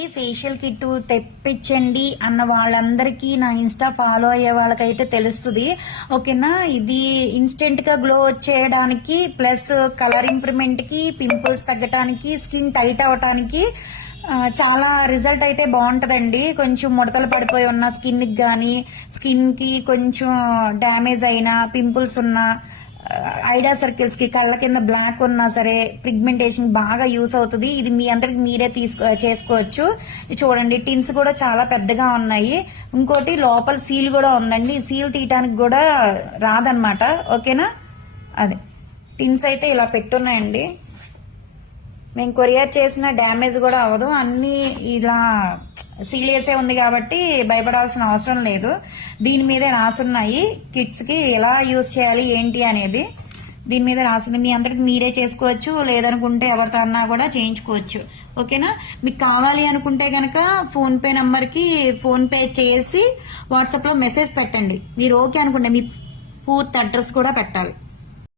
ఈ facial kit తెప్పించండి అన్న వాళ్ళందరికీ నా ఇన్స్టా ఫాలో అయ్యే వాళ్ళకైతే తెలుస్తుంది. ఓకేనా ఇది ఇన్స్టెంట్గా గ్లో వచ్చేయడానికి ప్లస్ కలర్ ఇంప్రూవ్మెంట్కి పింపుల్స్ తగ్గటానికి స్కిన్ టైట్ అవటానికి చాలా రిజల్ట్ అయితే బాగుంటదండి. కొంచెం ముడతలు పడిపోయి ఉన్న స్కిన్కి కానీ స్కిన్కి కొంచెం డ్యామేజ్ అయినా పింపుల్స్ ఉన్నా ఐడియా సర్కిల్స్కి కళ్ళ కింద బ్లాక్ ఉన్నా సరే పిగ్మెంటేషన్ బాగా యూస్ అవుతుంది. ఇది మీ అందరికి మీరే తీసుకో చేసుకోవచ్చు. చూడండి టిన్స్ కూడా చాలా పెద్దగా ఉన్నాయి. ఇంకోటి లోపల సీల్ కూడా ఉందండి. సీల్ తీయటానికి కూడా రాదనమాట ఓకేనా అదే. టిన్స్ అయితే ఇలా పెట్టున్నాయండి. మేము కొరియర్ చేసిన డ్యామేజ్ కూడా అవ్వదు. అన్నీ ఇలా సీలియసే ఉంది కాబట్టి భయపడాల్సిన అవసరం లేదు. దీని మీదే రాసున్నాయి. కిడ్స్కి ఎలా యూస్ చేయాలి ఏంటి అనేది దీని మీద రాసింది. మీ అందరికి మీరే చేసుకోవచ్చు. లేదనుకుంటే ఎవరితో అన్నా కూడా చేయించుకోవచ్చు. ఓకేనా? మీకు కావాలి అనుకుంటే కనుక ఫోన్పే నెంబర్కి ఫోన్పే చేసి వాట్సాప్లో మెసేజ్ పెట్టండి. మీరు ఓకే అనుకుంటే మీ పూర్తి అడ్రస్ కూడా పెట్టాలి.